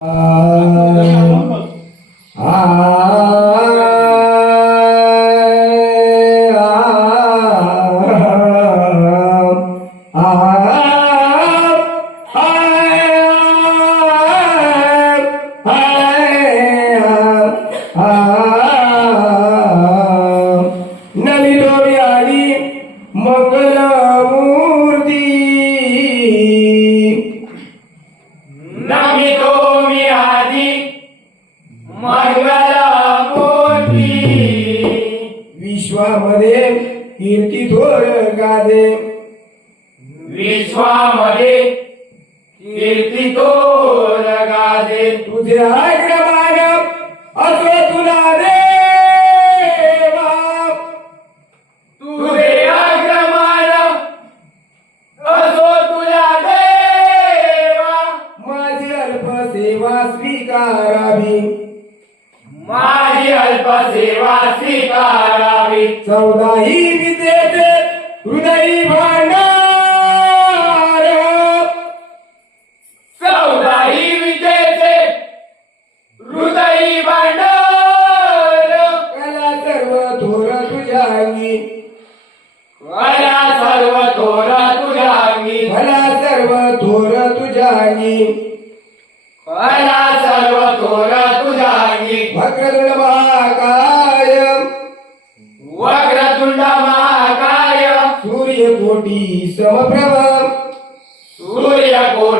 Uh... विश्वामदे कीर्ति थोर गादे विश्वामदे कीर्ति थोर गादे तुझे आग्रह माग असो Não daí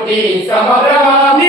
ಕೋಟಿ ಸಮಗ್ರವಾಮಿ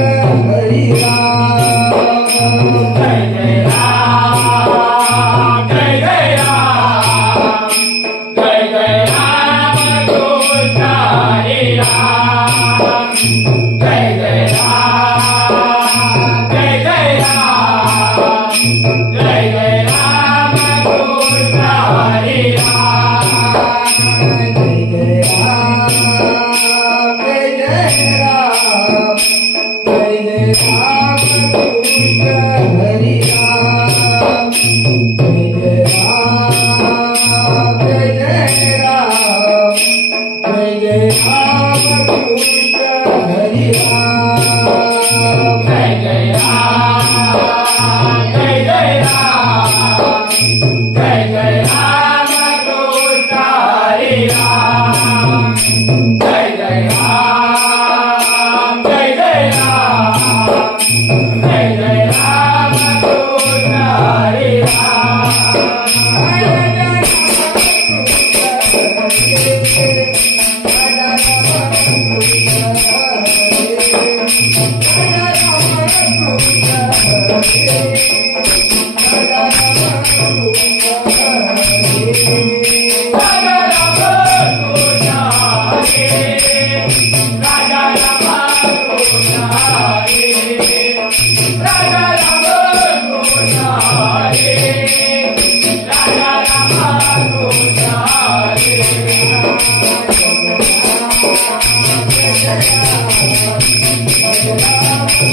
Thank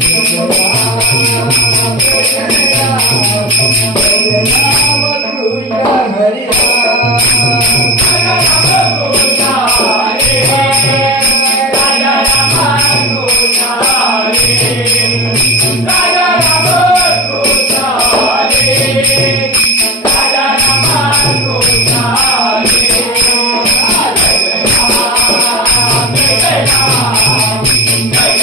you.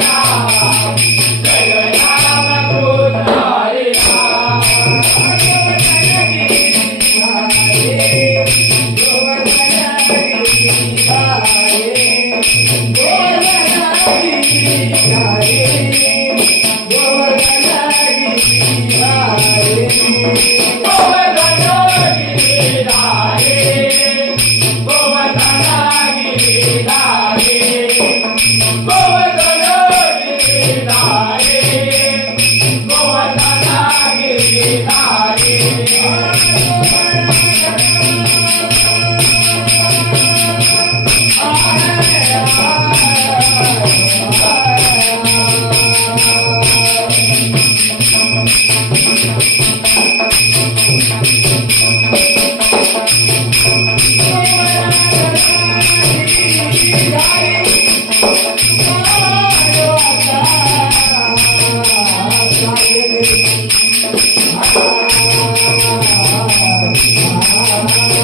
Yeah. Oh.